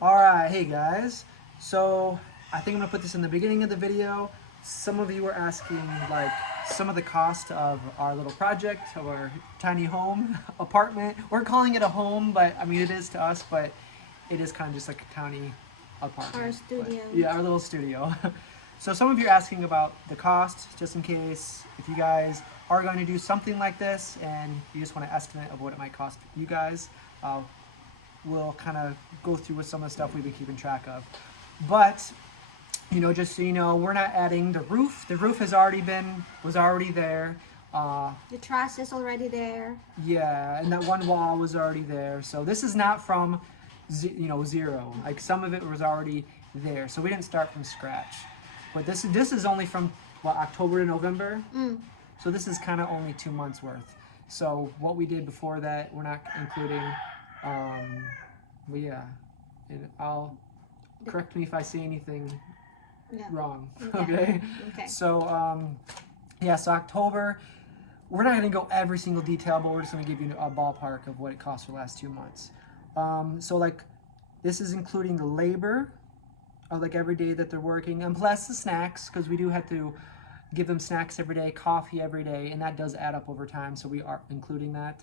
Alright, hey guys. So, I think I'm gonna put this in the beginning of the video. Some of you were asking, like, some of the cost of our little project, of our tiny home, apartment. We're calling it a home, but, I mean, it is to us, but it is kind of just like a tiny apartment. Our studio. But, yeah, our little studio. So some of you are asking about the cost, just in case, if you guys are going to do something like this, and you just want an estimate of what it might cost you guys. We'll kind of go through with some of the stuff we've been keeping track of. But, you know, just so you know, we're not adding the roof. The roof was already there. The truss is already there. Yeah, and that one wall was already there. So this is not from, zero. Like, some of it was already there. So we didn't start from scratch. But this is only from, what, October to November? So this is kind of only 2 months worth. So what we did before that, we're not including. But yeah, and I'll correct me if I say anything wrong. Okay. So yeah, so October, we're not gonna go every single detail, but we're just gonna give you a ballpark of what it cost for the last 2 months. So like, this is including the labor of like every day that they're working, and plus the snacks, because we do have to give them snacks every day, coffee every day, and that does add up over time, so we are including that.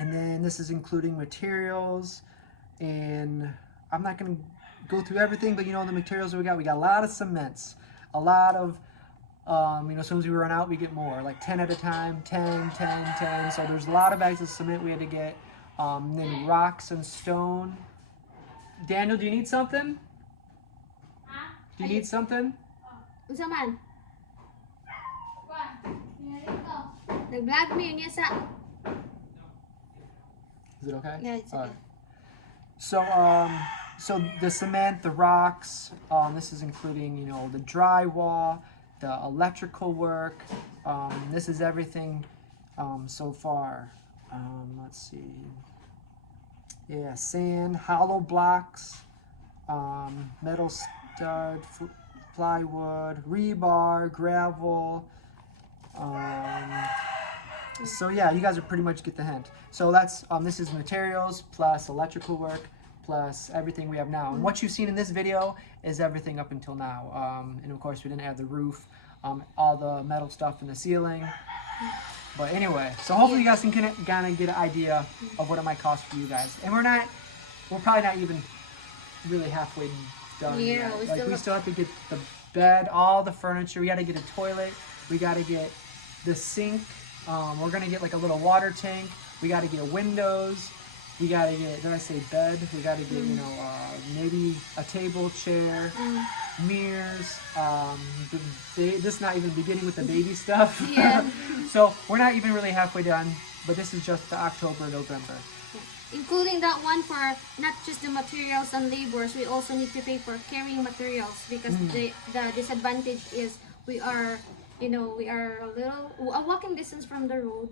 And then this is including materials, and I'm not going to go through everything, but you know the materials that we got a lot of cements, a lot of, as soon as we run out, we get more, like 10 at a time, 10, 10, 10, so there's a lot of bags of cement we had to get, then rocks and stone. Daniel, do you need something? Do you need something? Unsa man? Nag-vlog me yun sa. Is it okay? Yeah, it's okay. So the cement, the rocks, this is including, the drywall, the electrical work. This is everything so far. Let's see. Yeah, sand, hollow blocks, metal stud, plywood, rebar, gravel. So yeah, you guys are pretty much get the hint. So that's this is materials plus electrical work plus everything we have now. And what you've seen in this video is everything up until now. And of course we didn't have the roof, all the metal stuff in the ceiling. But anyway, so hopefully you guys can kind of get an idea of what it might cost for you guys. And we're probably not even really halfway done yet. Like, we still have to get the bed, all the furniture. We got to get a toilet. We got to get the sink. We're gonna get like a little water tank. We got to get windows. We got to get, did I say bed? We got to get, maybe a table, chair, mirrors. This is not even beginning with the baby stuff. Yeah. So we're not even really halfway done, but this is just the October, November. Including that one for not just the materials and labors, we also need to pay for carrying materials, because the disadvantage is we are a walking distance from the road,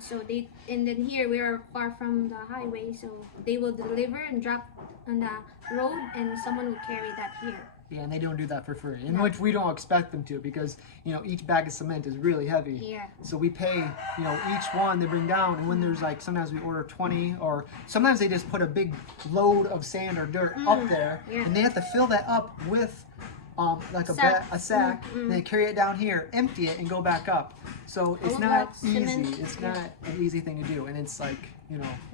and then here we are far from the highway, so they will deliver and drop on the road, and someone will carry that here. Yeah, and they don't do that for free, in which we don't expect them to, because each bag of cement is really heavy. Yeah. So we pay each one they bring down, and when there's like sometimes we order 20, or sometimes they just put a big load of sand or dirt up there, and they have to fill that up with like a sack, and they carry it down here, empty it, and go back up. So it's not easy. It's not an easy thing to do, and it's like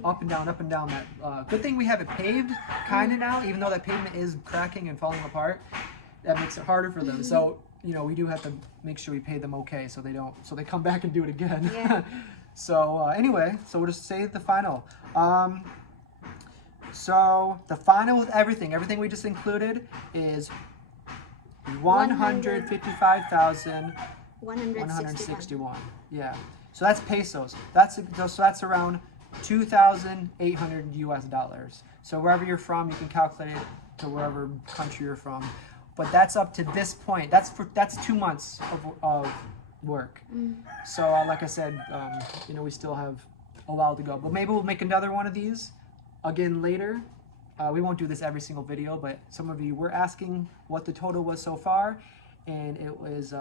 up and down that. Good thing we have it paved kind of now, even though that pavement is cracking and falling apart. That makes it harder for them. So we do have to make sure we pay them okay, so they come back and do it again. Yeah. So anyway, so we'll just say the final. So the final with everything we just included is $155,161. Yeah. So that's pesos. That's around 2,800 US dollars. So wherever you're from, you can calculate it to wherever country you're from. But that's up to this point. That's 2 months of work. So like I said, we still have a while to go. But maybe we'll make another one of these again later. We won't do this every single video, but some of you were asking what the total was so far, and it was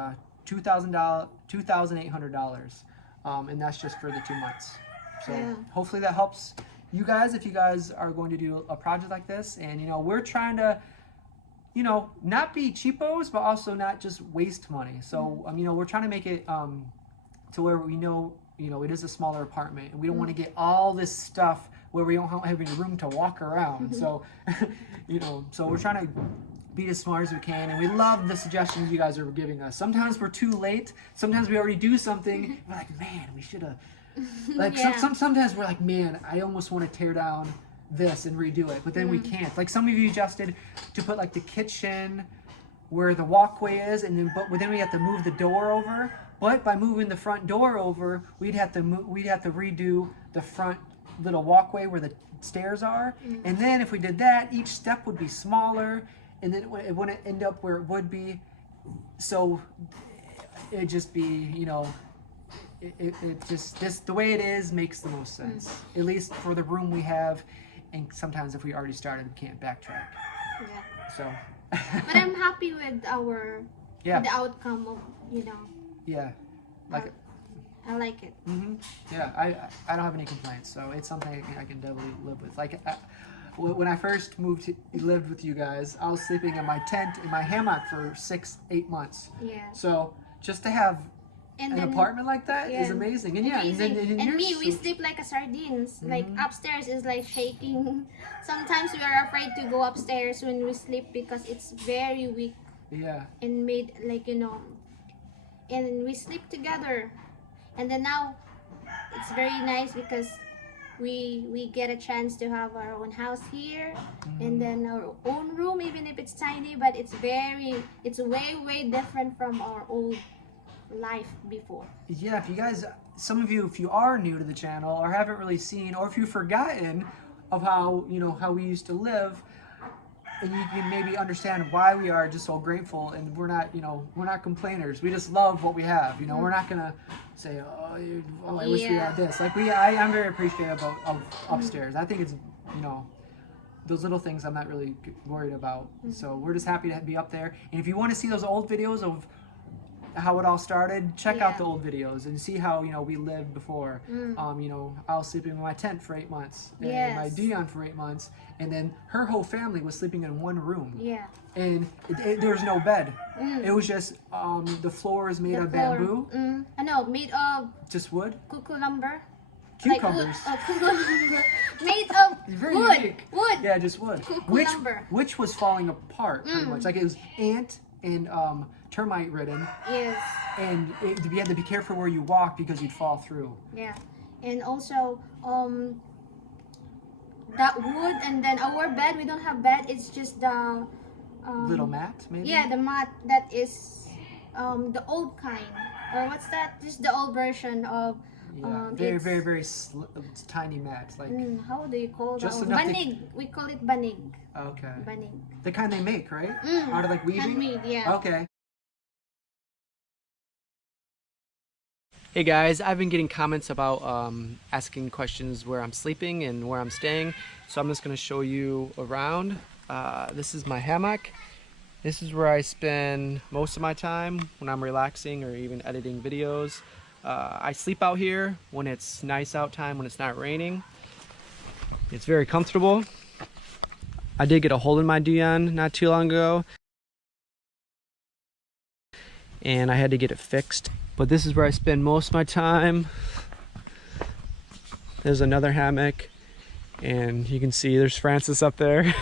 $2,800, and that's just for the 2 months. So hopefully that helps you guys, if you guys are going to do a project like this, and you know, we're trying to, you know, not be cheapos, but also not just waste money. So, you know, we're trying to make it to where we know, you know, it is a smaller apartment, and we don't want to get all this stuff where we don't have any room to walk around. So, you know, so we're trying to be as smart as we can, and we love the suggestions you guys are giving us. Sometimes we're too late. Sometimes we already do something. We're like, man, we should have. Like sometimes we're like, man, I almost want to tear down this and redo it, but then we can't. Like some of you suggested to put like the kitchen where the walkway is, and then we have to move the door over. But by moving the front door over, we'd have to redo the front little walkway where the stairs are. And then if we did that, each step would be smaller, and then it wouldn't end up where it would be. So it'd just be, you know, it just the way it is makes the most sense, at least for the room we have. And sometimes if we already started, we can't backtrack. Yeah. So. But I'm happy with with the outcome of, you know. Yeah. Like. I like it. Yeah, I don't have any complaints, so it's something I can definitely live with. Like when I first lived with you guys, I was sleeping in my tent in my hammock for 6-8 months. Yeah. So just to have an apartment like that is amazing. And we sleep like a sardines. Like upstairs is like shaking. Sometimes we are afraid to go upstairs when we sleep because it's very weak. Yeah. And made like, you know, and we sleep together. And then now it's very nice because we get a chance to have our own house here, and then our own room, even if it's tiny, but it's way different from our old life before. Yeah, if you guys, some of you, if you are new to the channel or haven't really seen, or if you've forgotten of how, you know, how we used to live, and you can maybe understand why we are just so grateful, and we're not, you know, we're not complainers. We just love what we have. You know, we're not gonna say, oh, I wish we had this. Like I'm very appreciative of upstairs. I think it's, you know, those little things I'm not really worried about. So we're just happy to be up there. And if you want to see those old videos of how it all started, check out the old videos and see how, you know, we lived before. You know, I was sleeping in my tent for 8 months, and my Dion for 8 months, and then her whole family was sleeping in one room. Yeah. And there was no bed. It was just the floor is made of bamboo. No, made of just wood. Cucumber. Cucumbers. Like cucumber. Made of wood. Unique. Wood. Yeah, just wood. Which was falling apart pretty much. Like it was ant and termite ridden. Yes. And you had to be careful where you walk because you'd fall through. Yeah. And also that wood, and then our bed, we don't have bed, it's just the little mat, maybe? Yeah, the mat that is the old kind, or what's that, just the old version of very tiny mat, like how do you call that? Banig. We call it banig. Okay. Banig. The kind they make, right? Out of like weaving? Handmade, yeah. Okay. Hey guys, I've been getting comments about asking questions where I'm sleeping and where I'm staying, so I'm just going to show you around. This is my hammock. This is where I spend most of my time when I'm relaxing or even editing videos. I sleep out here when it's nice out time, when it's not raining. It's very comfortable. I did get a hole in my Dion not too long ago, and I had to get it fixed. But this is where I spend most of my time. There's another hammock, and you can see there's Francis up there.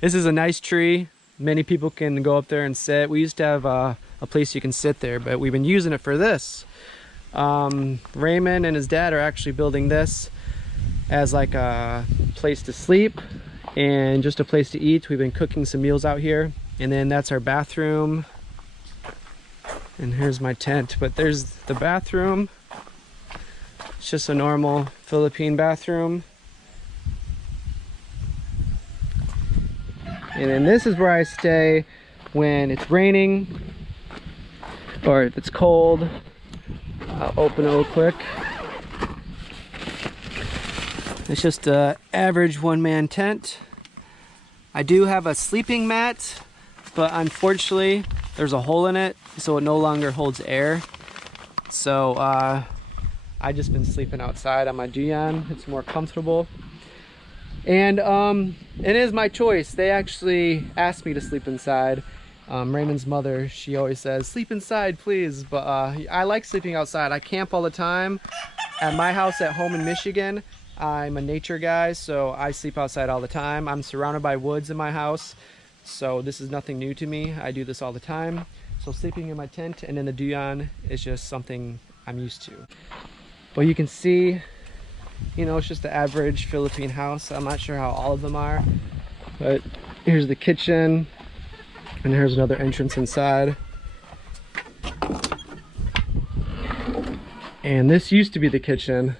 This is a nice tree. Many people can go up there and sit. We used to have a place you can sit there, but we've been using it for this. Raymond and his dad are actually building this as like a place to sleep and just a place to eat. We've been cooking some meals out here, and then that's our bathroom. And here's my tent, but there's the bathroom. It's just a normal Philippine bathroom. And then this is where I stay when it's raining or if it's cold. I'll open it real quick. It's just an average one-man tent. I do have a sleeping mat, but unfortunately there's a hole in it, so it no longer holds air. So I just been sleeping outside on my Dion. It's more comfortable. And it is my choice. They actually asked me to sleep inside. Raymond's mother, she always says, sleep inside, please. But I like sleeping outside. I camp all the time. At my house at home in Michigan, I'm a nature guy, so I sleep outside all the time. I'm surrounded by woods in my house, so this is nothing new to me. I do this all the time. So sleeping in my tent and in the duyan is just something I'm used to. But you can see, you know, it's just the average Philippine house. I'm not sure how all of them are, but here's the kitchen, and here's another entrance inside. And this used to be the kitchen.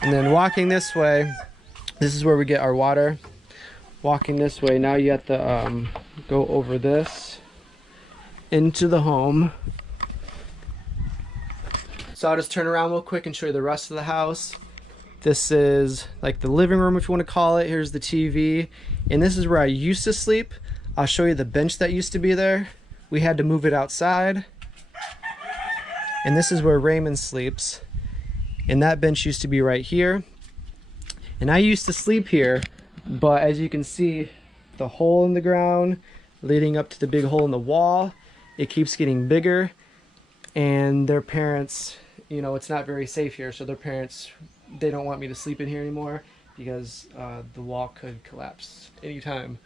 And then walking this way, this is where we get our water. Walking this way, now you have to go over this into the home. So I'll just turn around real quick and show you the rest of the house. This is like the living room, if you want to call it. Here's the TV. And this is where I used to sleep. I'll show you the bench that used to be there. We had to move it outside. And this is where Raymond sleeps. And that bench used to be right here. And I used to sleep here, but as you can see, the hole in the ground leading up to the big hole in the wall, it keeps getting bigger. And their parents, you know, it's not very safe here, so their parents, they don't want me to sleep in here anymore because the wall could collapse anytime.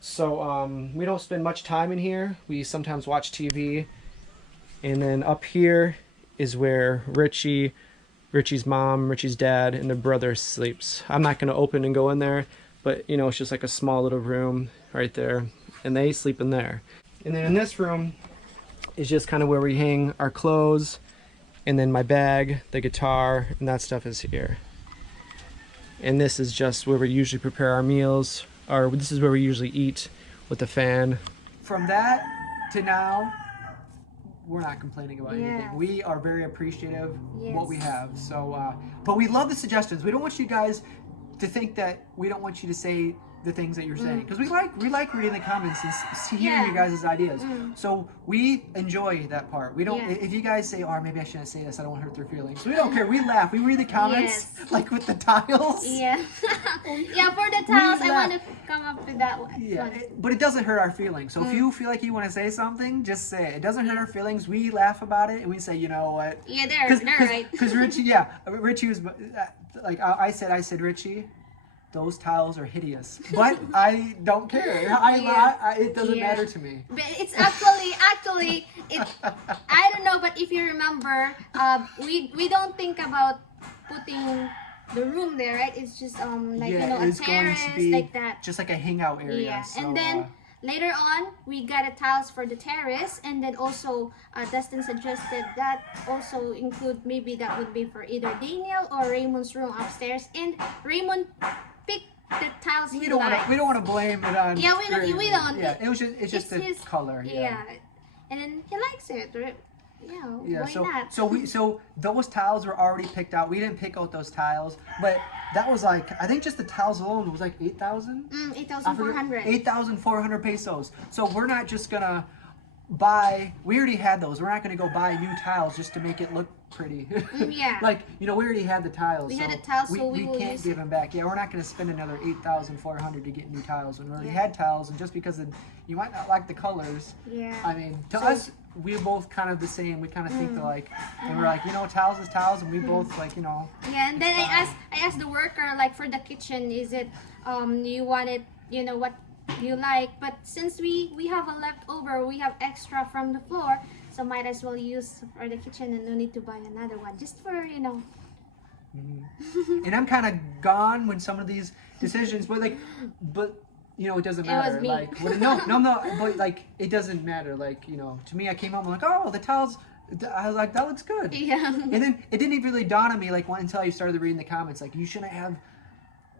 So we don't spend much time in here. We sometimes watch TV. And then up here is where Richie's mom, Richie's dad, and their brother sleeps. I'm not gonna open and go in there, but you know, it's just like a small little room right there, and they sleep in there. And then in this room is just kind of where we hang our clothes, and then my bag, the guitar, and that stuff is here. And this is just where we usually prepare our meals, or this is where we usually eat with the fan. From that to now, we're not complaining about anything. We are very appreciative of what we have. So, but we love the suggestions. We don't want you guys to think that we don't want you to say the things that you're saying, because we like reading the comments and hearing you guys' ideas. So we enjoy that part. We don't. If you guys say, "Oh, maybe I shouldn't say this. I don't want to hurt their feelings." We don't care. We laugh. We read the comments, like with the tiles. Yeah. Yeah, for the tiles, I want to come up with that one. Yeah, but it doesn't hurt our feelings. So if you feel like you want to say something, just say it. It doesn't hurt our feelings. We laugh about it and we say, you know what? Yeah, they're right. Because Richie, Richie was like, I said, Richie, those tiles are hideous, but I don't care. It doesn't matter to me. But it's actually, I don't know, but if you remember, we don't think about putting the room there, right? It's just like, you know, a terrace like that, just like a hangout area. Yeah, so, and then later on we got a tiles for the terrace, and then also Dustin suggested that also include, maybe that would be for either Daniel or Raymond's room upstairs, and Raymond picked the tiles we don't want to blame it on. Yeah, we don't. Yeah, it's just the color. Yeah, and then he likes it, right? Yeah, why not? So those tiles were already picked out. We didn't pick out those tiles, but that was like, I think just the tiles alone was like 8,000. 8,400. 8,400 pesos. So we're not just gonna buy. We already had those. We're not gonna go buy new tiles just to make it look pretty. Yeah. Like, you know, we already had the tiles. We had the tiles, so we will can't use give them back. Yeah, we're not gonna spend another 8,400 to get new tiles when we already had tiles, and just because you might not like the colors. Yeah. I mean, to us, we're both kind of the same. We kind of think alike, and we're like, you know, tiles is tiles, and we both like, you know. Yeah, and then I asked the worker, like, for the kitchen, is it you want it, you know, what you like, but since we have a leftover, we have extra from the floor, so might as well use for the kitchen, and no need to buy another one, just for, you know. And I'm kind of gone when some of these decisions, but you know, it doesn't matter. It was me. Like, no, but like, it doesn't matter. Like, you know, to me, I came home, I'm like, oh, the tiles. I was like, that looks good. Yeah. And then it didn't even really dawn on me, like, until I started reading the comments, like, you shouldn't have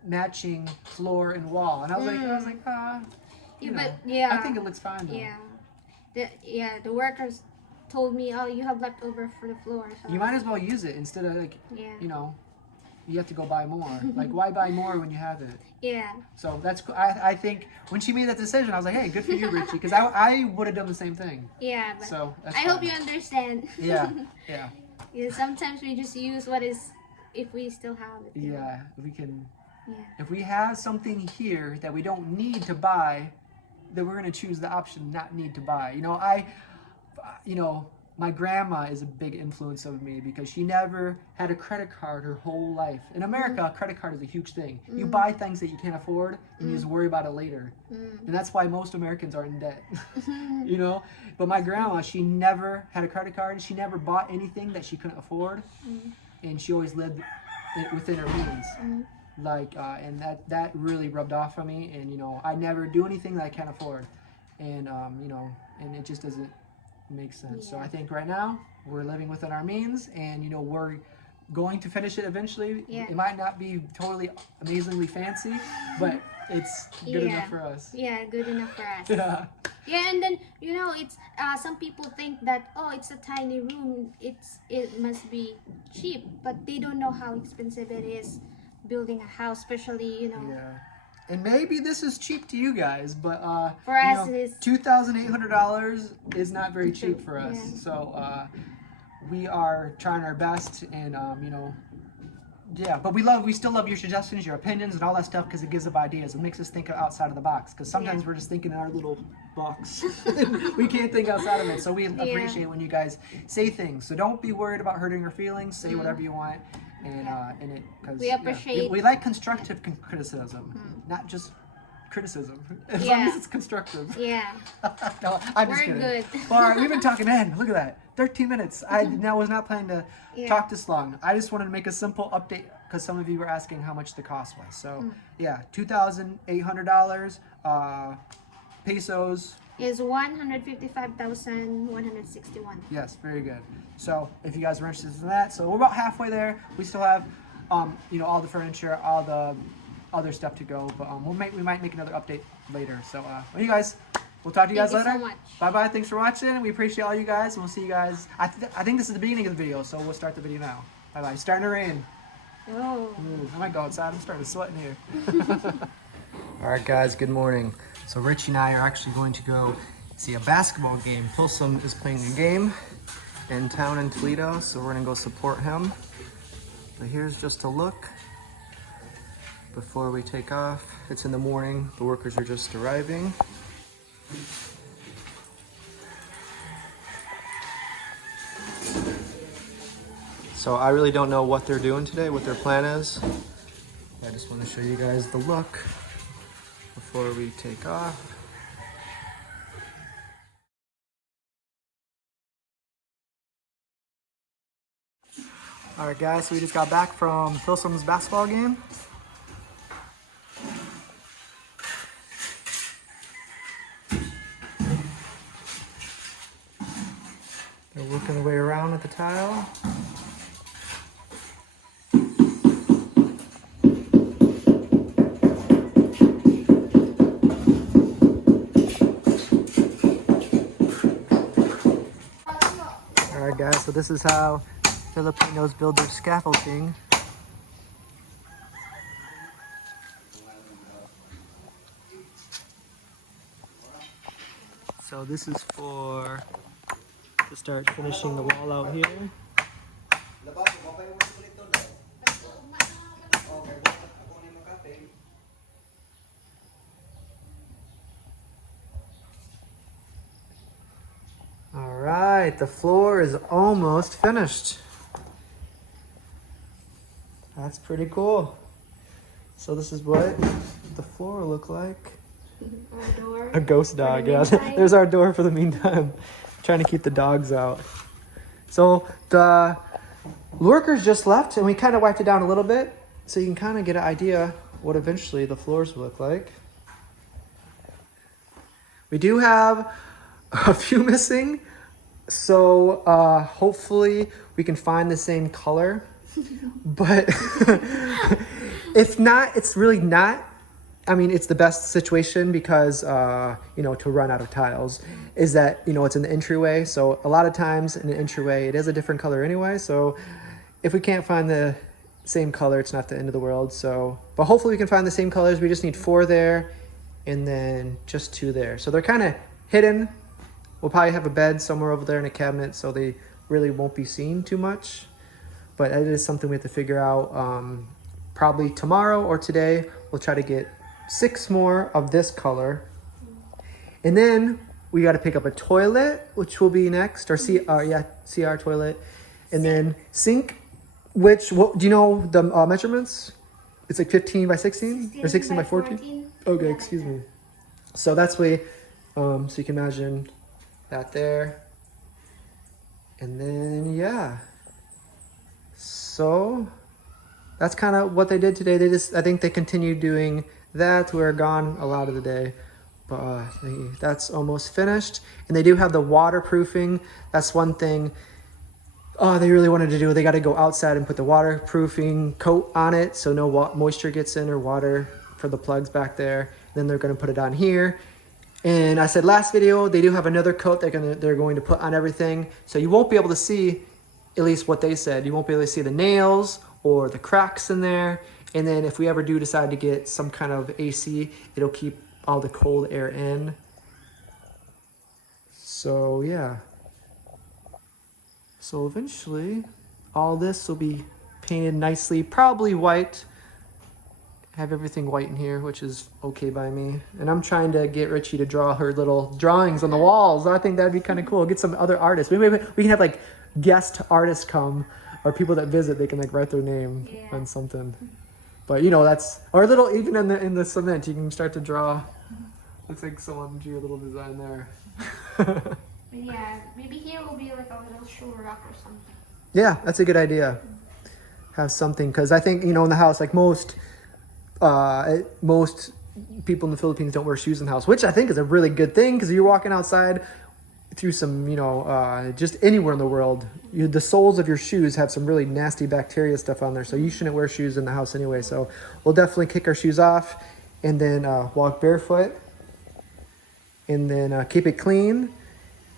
matching floor and wall. And I was like, you know, I think it looks fine though. Yeah. The workers told me, oh, you have leftover for the floor. So you might as well use it instead of like, you know, you have to go buy more. Like, why buy more when you have it? Yeah. So that's, I think when she made that decision, I was like, hey, good for you, Richie, because I would have done the same thing. Yeah. But so that's I fine. hope you understand. Yeah. Yeah. Sometimes we just use what is, if we still have it. Yeah, we can. If we have something here that we don't need to buy, then we're going to choose the option not need to buy. My grandma is a big influence of me because she never had a credit card her whole life. In America, a credit card is a huge thing. You buy things that you can't afford and you just worry about it later. And that's why most Americans are in debt. But my grandma, she never had a credit card. She never bought anything that she couldn't afford. And she always lived within her means. And that really rubbed off on me. And, I never do anything that I can't afford. And, and it just doesn't make sense. So I think right now we're living within our means, and we're going to finish it eventually. It might not be totally amazingly fancy, but it's good enough for us. Good enough for us. And then it's some people think that it's a tiny room, it must be cheap, but they don't know how expensive it is building a house, especially And maybe this is cheap to you guys, but for us, it's $2,800 is not very cheap for us. So we are trying our best, and but we still love your suggestions, your opinions, and all that stuff because it gives us ideas. It makes us think outside of the box because sometimes we're just thinking in our little box. We can't think outside of it. So we appreciate when you guys say things. So don't be worried about hurting our feelings. Say whatever you want. Because we appreciate we like constructive criticism, not just criticism, as long as it's constructive. No, I'm just kidding. Good. All right, we've been talking ahead. Look at that, 13 minutes. I was not planning to talk this long. I just wanted to make a simple update because some of you were asking how much the cost was. So $2,800 pesos is 155,161. Yes, very good. So if you guys are interested in that, so we're about halfway there. We still have, all the furniture, all the other stuff to go, but we might make another update later. So, you guys, we'll talk to you guys later. Thank you so much. Bye bye. Thanks for watching. We appreciate all you guys, and we'll see you guys. I think this is the beginning of the video, so we'll start the video now. Bye bye. It's starting to rain. Oh. Ooh, I might go outside. I'm starting to sweat in here. All right, guys. Good morning. So Richie and I are actually going to go see a basketball game. Folsom is playing a game in town in Toledo, so we're gonna go support him. But here's just a look before we take off. It's in the morning. The workers are just arriving. So I really don't know what they're doing today, what their plan is. I just want to show you guys the look before we take off. All right, guys, so we just got back from Folsom's basketball game. They're working their way around at the tile. All right, guys, so this is how Filipinos build their scaffolding. So this is to start finishing the wall out here. All right, the floor is almost finished. That's pretty cool. So this is what the floor will look like. Our door. A ghost dog, yeah. There's our door for the meantime. Trying to keep the dogs out. So the workers just left and we kind of wiped it down a little bit so you can kind of get an idea what eventually the floors will look like. We do have a few missing, so hopefully we can find the same color. But if not, it's really not. I mean, it's the best situation because, to run out of tiles is that, it's in the entryway. So a lot of times in the entryway, it is a different color anyway. So if we can't find the same color, it's not the end of the world. So, but hopefully we can find the same colors. We just need 4 there and then just 2 there. So they're kind of hidden. We'll probably have a bed somewhere over there in a cabinet so they really won't be seen too much. But it is something we have to figure out. probably tomorrow or today, we'll try to get 6 more of this color. And then we got to pick up a toilet, which will be next, or CR toilet. And then sink, which, what do you know the measurements? It's like 15 by 16 or 16 by 14? Okay, Yeah, excuse me. So that's way, so you can imagine that there. And then, yeah. So that's kind of what they did today. I think they continued doing that. We're gone a lot of the day, but that's almost finished. And they do have the waterproofing. That's one thing they really wanted to do. They got to go outside and put the waterproofing coat on it so no moisture gets in or water for the plugs back there. Then they're going to put it on here. And I said last video, they do have another coat they're going to put on everything. So you won't be able to see, at least what they said, you won't be able to see the nails or the cracks in there. And then if we ever do decide to get some kind of AC, it'll keep all the cold air in. So yeah. So eventually all this will be painted nicely, probably white. Have everything white in here, which is okay by me. And I'm trying to get Richie to draw her little drawings on the walls. I think that'd be kind of cool. Get some other artists. Maybe we can have like guest artists come, or people that visit, they can like write their name on something. But you know, that's, or a little, even in the cement, you can start to draw. Looks like someone drew a little design there. Yeah, maybe here will be like a little shoe rack or something. Yeah, that's a good idea. Have something, because I think, you know, in the house, like most people in the Philippines don't wear shoes in the house, which I think is a really good thing, because you're walking outside through some, you know, just anywhere in the world, the soles of your shoes have some really nasty bacteria stuff on there, so you shouldn't wear shoes in the house anyway. So we'll definitely kick our shoes off and then walk barefoot and then keep it clean.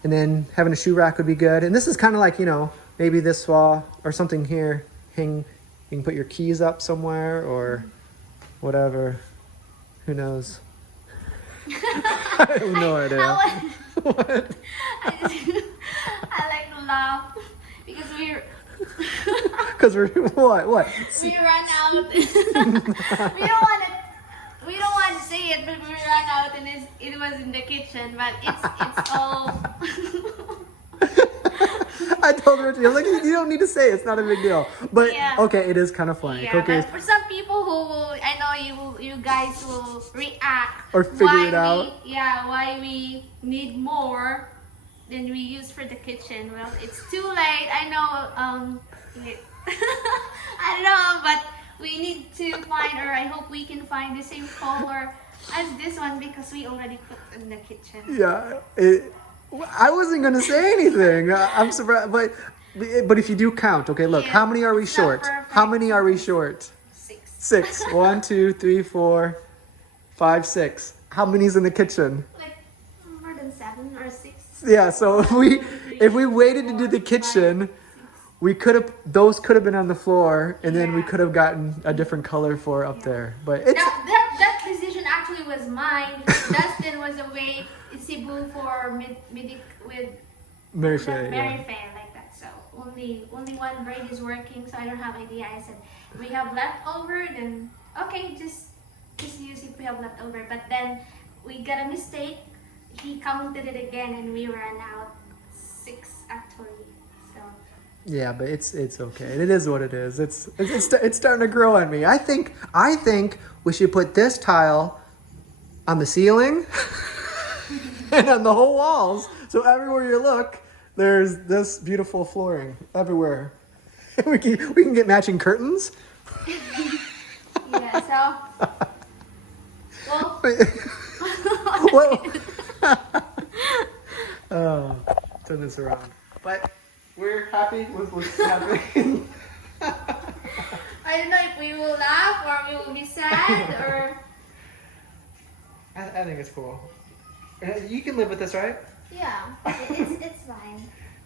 And then having a shoe rack would be good. And this is kind of like, you know, maybe this wall or something here, you can put your keys up somewhere or whatever. Who knows? I have no idea. What? I like to laugh because Because we're what? we ran out. we don't want to say it, but we ran out and it was in the kitchen. But it's all. I told her, I'm like, you don't need to say it. It's not a big deal. But Yeah. okay, it is kind of funny. Yeah, Okay, but for some people who will, I know you guys will react or figure it out. Why we need more than we use for the kitchen. Well, it's too late. I know. I don't know, but we need to find, or I hope we can find the same color as this one because we already cooked in the kitchen. Yeah, I wasn't gonna say anything. I'm surprised, but if you do count, okay, look, Yeah, how many are we it's not short? perfect. How many are we short? 6. 6. 1, 2, 3, 4, 5, 6. How many's in the kitchen? Like more than 7 or 6. Yeah, so if we waited to do the kitchen, those could have been on the floor, and then we could have gotten a different color for up there. But it's That decision actually was mine. Dustin was away in Cebu for with Mary Faye. Mary Faye like that. So only one braid is working. So I don't have idea. I said we have leftover. Then okay, just use if we have leftover. But then we got a mistake. He counted it again, and we ran out 6 actually. So. Yeah, but it's okay. It is what it is. It's starting to grow on me. I think we should put this tile on the ceiling and on the whole walls. So everywhere you look, there's this beautiful flooring everywhere. We can get matching curtains. Yeah. So. Well. Oh, turn this around. But we're happy with what's happening. I don't know if we will laugh or we will be sad or. I think it's cool. You can live with this, right? Yeah, it's fine.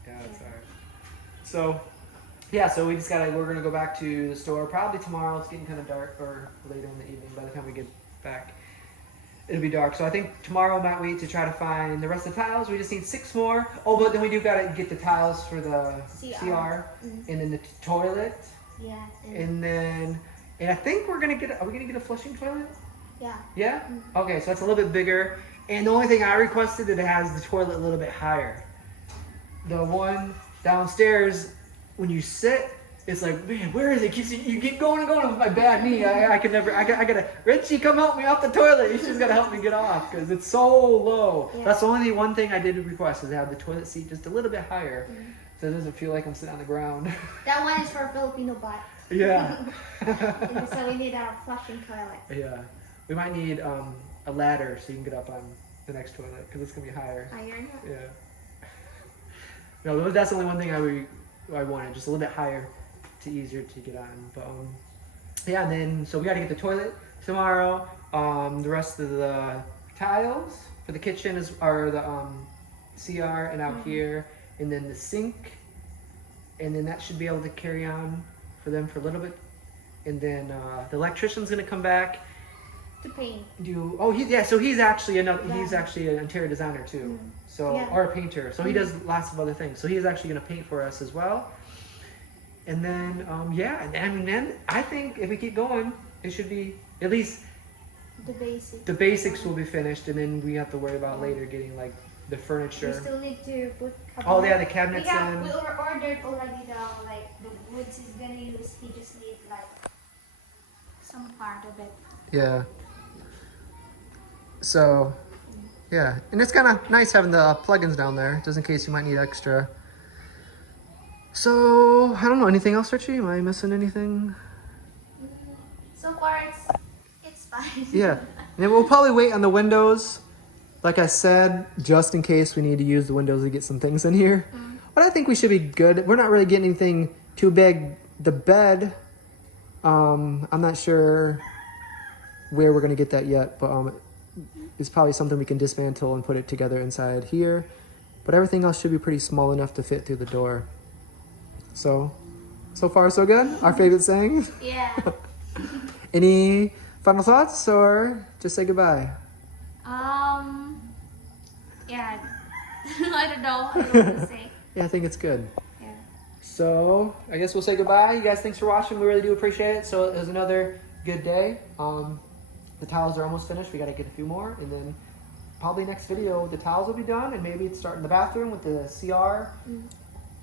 Yeah, it's alright. So, yeah, so we're gonna go back to the store probably tomorrow. It's getting kind of dark, or later in the evening. By the time we get back, it'll be dark. So I think tomorrow might wait to try to find the rest of the tiles. We just need 6 more. Oh, but then we do gotta get the tiles for the CR. Mm-hmm. And then the toilet. Yeah. And then And I think we're gonna get. Are we gonna get a flushing toilet? Yeah. Yeah. Okay, so that's a little bit bigger. And the only thing I requested, it has the toilet a little bit higher. The one downstairs, when you sit, it's like, man, where is it? You keep going and going with my bad knee. I can never. I gotta. Richie, come help me off the toilet. You just gotta help me get off because it's so low. Yeah. That's the only one thing I did request is to have the toilet seat just a little bit higher, so it doesn't feel like I'm sitting on the ground. That one is for Filipino butt. Yeah. And so we need a flushing toilet. Yeah. We might need a ladder so you can get up on the next toilet because it's gonna be higher. Iron. Yeah. No, that's the only one thing I wanted, just a little bit higher, to easier to get on. But yeah, and then so we got to get the toilet tomorrow. The rest of the tiles for the kitchen are the CR and out here, and then the sink, and then that should be able to carry on for them for a little bit. And then the electrician's gonna come back. To paint. So he's actually he's actually an interior designer too. So Yeah. or a painter. So he does lots of other things. So he's actually gonna paint for us as well. And then then I think if we keep going, it should be at least The the basics will be finished, and then we have to worry about later getting like the furniture. We still need to put Oh yeah, the cabinets in. We ordered already the woods he's gonna use. He just need like some part of it. Yeah. So, yeah, and it's kind of nice having the plugins down there, just in case you might need extra. So, I don't know, anything else, Richie? Am I missing anything? So far, it's fine. Yeah, and then we'll probably wait on the windows, like I said, just in case we need to use the windows to get some things in here. But I think we should be good. We're not really getting anything too big. The bed, I'm not sure where we're going to get that yet, but it's probably something we can dismantle and put it together inside here. But everything else should be pretty small enough to fit through the door. So far so good? Our favorite saying? Yeah. Any final thoughts or just say goodbye? Yeah. I don't know what to say. Yeah, I think it's good. Yeah. So I guess we'll say goodbye. You guys, thanks for watching. We really do appreciate it. So it was another good day. The towels are almost finished. We got to get a few more, and then probably next video the towels will be done, and maybe it's starting the bathroom with the CR.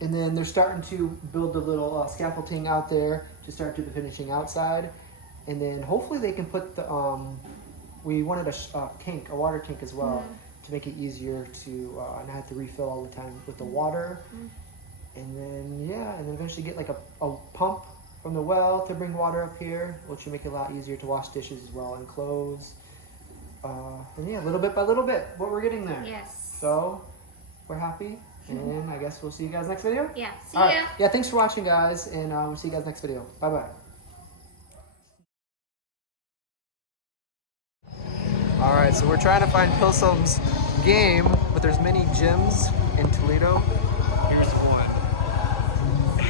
And then they're starting to build the little scaffolding out there to start do the finishing outside, and then hopefully they can put the we wanted a water tank as well to make it easier to not have to refill all the time with the water. And then and then eventually get like a pump from the well to bring water up here, which will make it a lot easier to wash dishes as well and clothes. And yeah, little bit by little bit, what we're getting there. Yes. So we're happy, and I guess we'll see you guys next video. Yeah. See All ya. right. Yeah, thanks for watching, guys, and we'll see you guys next video. Bye bye. All right, so we're trying to find Pilsum's game, but there's many gyms in Toledo. Here's one,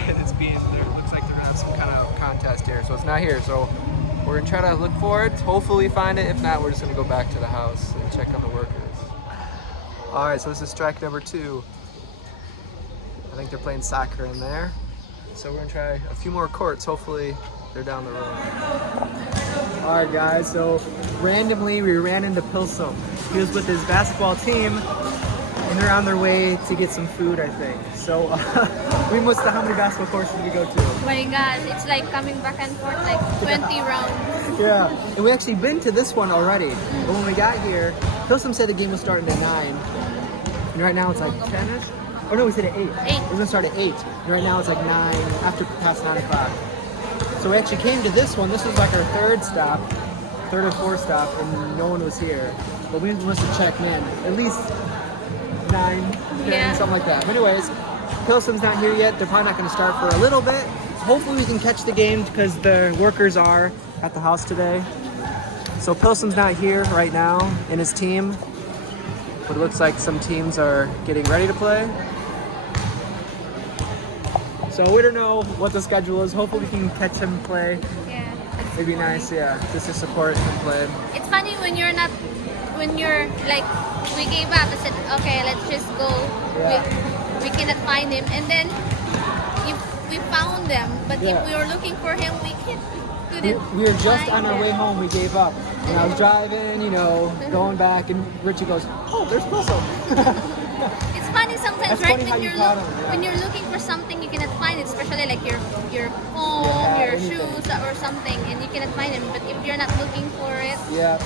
and it's being there. Looks like they're gonna have some kind of contest here, so it's not here. So we're gonna try to look for it. Hopefully find it. If not, we're just gonna go back to the house and check on the workers. All right, so this is strike number 2. I think they're playing soccer in there. So we're gonna try a few more courts. Hopefully they're down the road. All right, guys, so randomly we ran into Pilsum. He was with his basketball team, and they're on their way to get some food, I think. So we must have, how many basketball courts did we go to? Oh my God, it's like coming back and forth like 20 rounds. Yeah, and we actually been to this one already. But when we got here, Pilsum said the game was starting at 9. And right now it's like 10-ish? Oh no, we said at 8. 8. It was gonna start at 8. And right now it's like 9, after past 9 o'clock. So we actually came to this one. This was like our third or fourth stop, and no one was here. But we must have checked, man, at least 9, 10, something like that. But anyways, Pilsum's not here yet. They're probably not gonna start for a little bit. Hopefully we can catch the game because the workers are at the house today. So Pilsum's not here right now and his team. But it looks like some teams are getting ready to play. So we don't know what the schedule is. Hopefully we can catch him play. Yeah. It'd be nice, yeah, just to support him play. It's funny when you're like, we gave up. I said, okay, let's just go. Yeah. We cannot find him, and then we found them. But Yeah. if we were looking for him, we can't. We were just on our way home. We gave up. And I was driving, you know, going back, and Richie goes, "Oh, there's Pilsum." It's funny sometimes, That's right? funny how When you you're caught 'em, yeah. when you're looking for something you cannot find it, especially like your phone, your anything. shoes, or something, and you cannot find them. But if you're not looking for it, Yeah,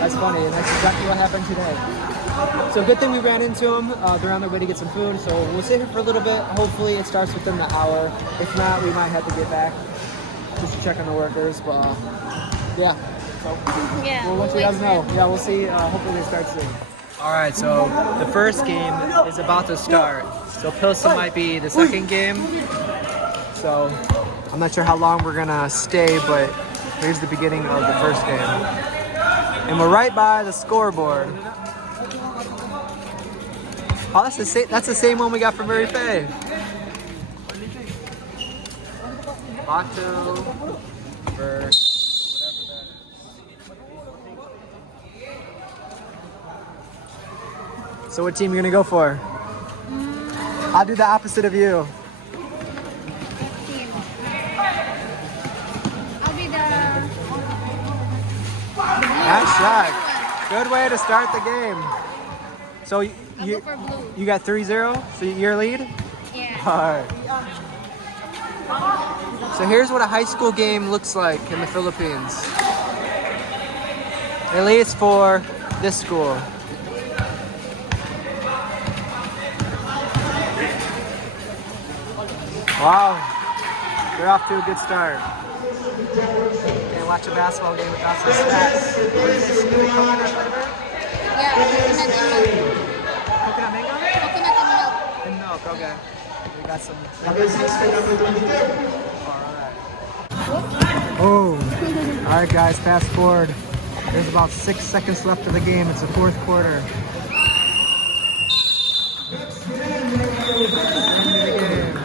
that's funny, and that's exactly what happened today. So good thing we ran into them. They're on their way to get some food, so we'll stay here for a little bit. Hopefully it starts within the hour. If not, we might have to get back just to check on the workers. But yeah, so yeah, we'll let you wait guys for know. it. Yeah, we'll see. Hopefully they start soon. All right, so the first game is about to start. So Pilsum might be the second game. So I'm not sure how long we're gonna stay, but here's the beginning of the first game. And we're right by the scoreboard. Oh, that's the same one we got from Reche. Bato versus whatever that is. So what team are you gonna go for? I'll do the opposite of you. I'll be the Nice shot. Good way to start the game. So I'll go for blue. you got 3-0, so your lead? Yeah. Alright. So here's what a high school game looks like in the Philippines. At least for this school. Wow. They're off to a good start. Can't watch a basketball game without some snacks. What is this? Coconut flavor? Yeah, coconut and milk. Coconut mango? Coconut and milk. And milk, okay. We got some. Alright. Oh. Alright guys, fast forward. There's about 6 seconds left of the game. It's the fourth quarter. End of the game.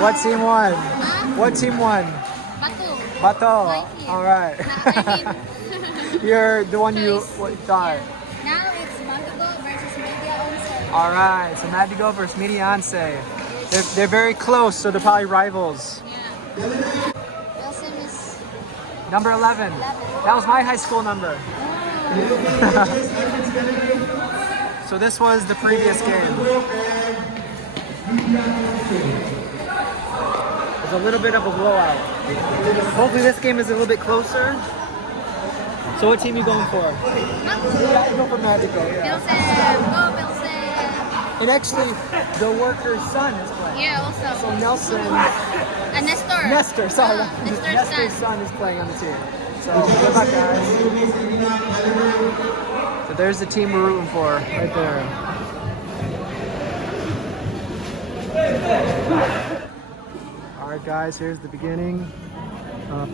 What team won? Huh? What team won? Bato. Bato. My team. Alright. I mean, You're the one you Choice. what you thought. now it's Mango versus Media Once. Alright, so Madrigal versus Mediance. They're very close, so they're probably rivals. Yeah. Wilson is Number 11. That was my high school number. So this was the previous game. It's a little bit of a blowout. Hopefully this game is a little bit closer. So what team are you going for? Yeah, I go for Madrigal, yeah. Wilson. Go Wilson. And actually, the worker's son is playing. Yeah, also. So Nelson, Nestor. sorry. Nestor's Nestor's son. son is playing on the team. So good luck, guys. So there's the team we're rooting for, right there. All right, guys, here's the beginning.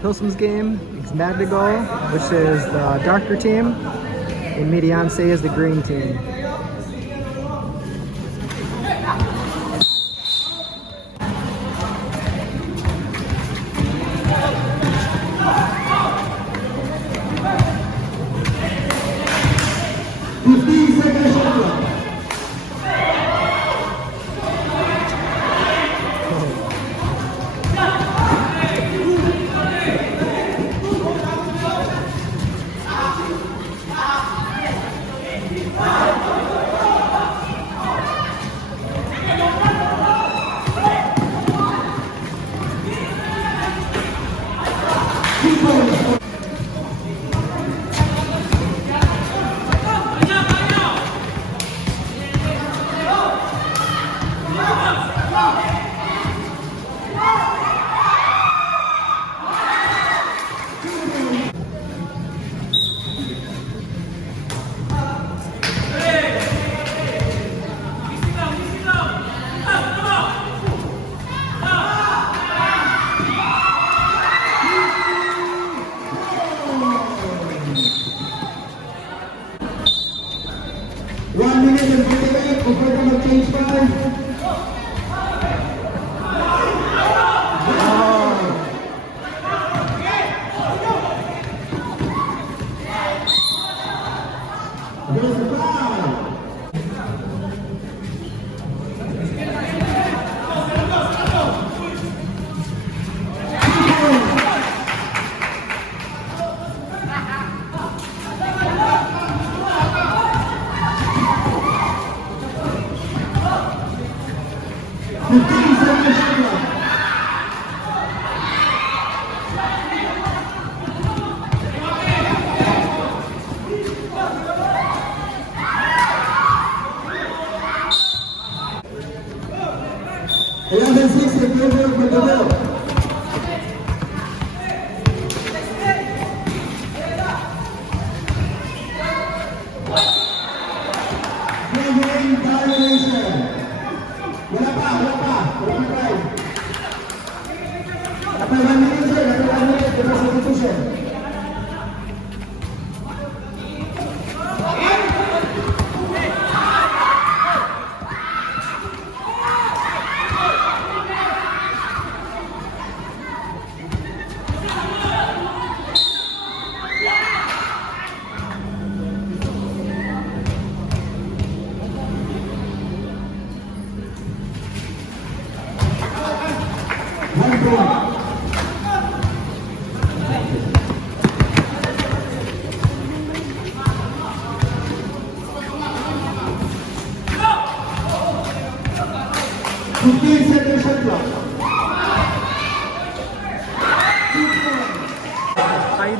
Pilsum's game. It's Madrigal, which is the darker team, and Mediance is the green team.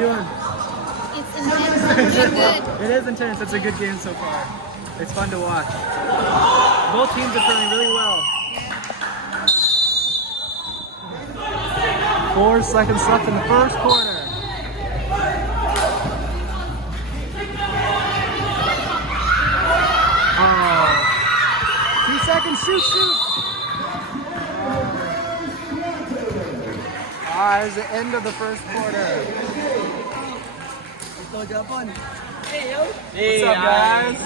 doing? It's intense, but really good. It is intense. It's a good game so far. It's fun to watch. Both teams are playing really well. 4 seconds left in the first quarter. Oh. 2 seconds. Shoot. It's the end of the first quarter. What's up, guys?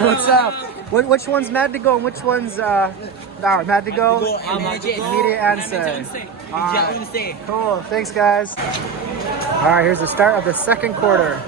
What's up? Which one's mad to go and which one's mad to go? Immediate answer. Alright. Cool. Thanks, guys. All right, here's the start of the second quarter.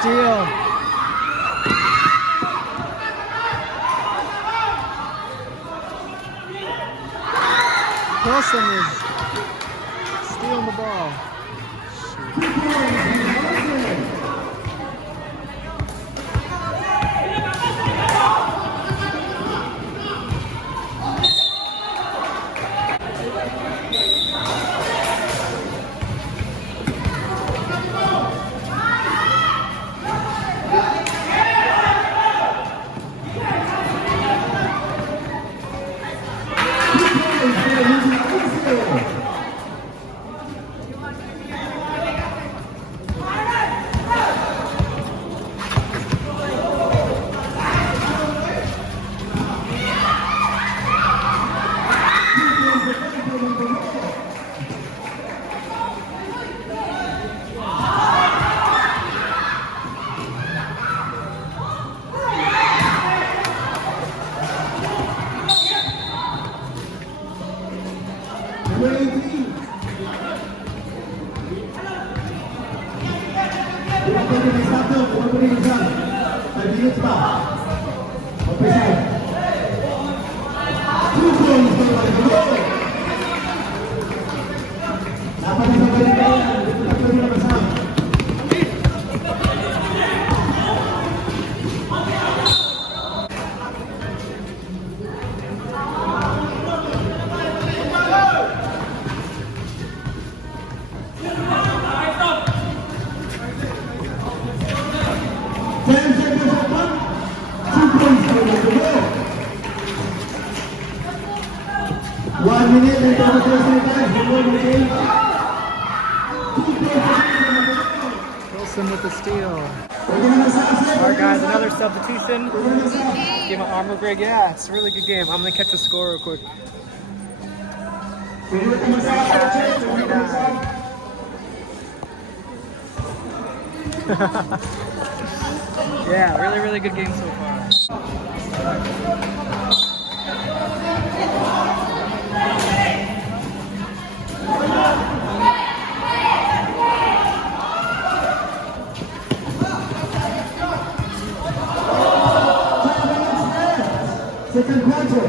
Steal. Wilson is stealing the ball. Wilson with the steal. Alright guys, another substitution. Game of armor break. Yeah, it's a really good game. I'm gonna catch the score real quick. Yeah, really good game so far. Second quarter.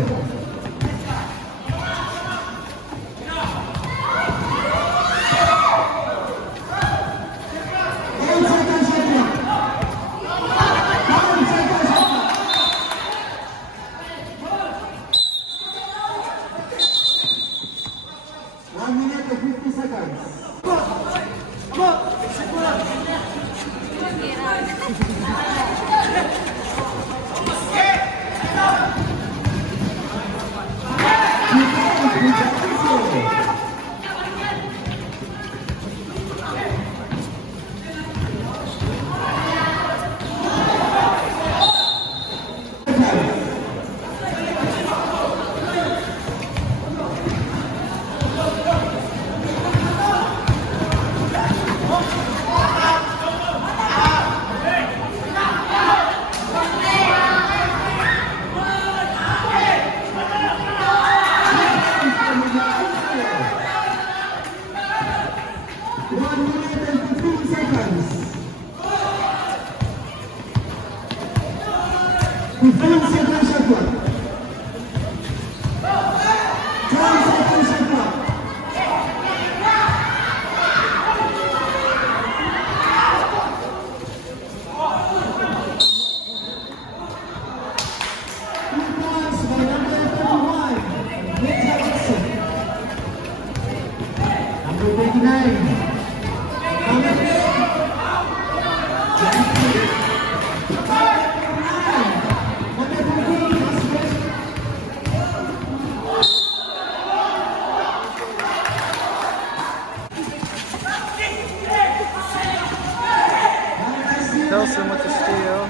Defense second shot clock. 10 seconds shot clock. Nelson with the steal.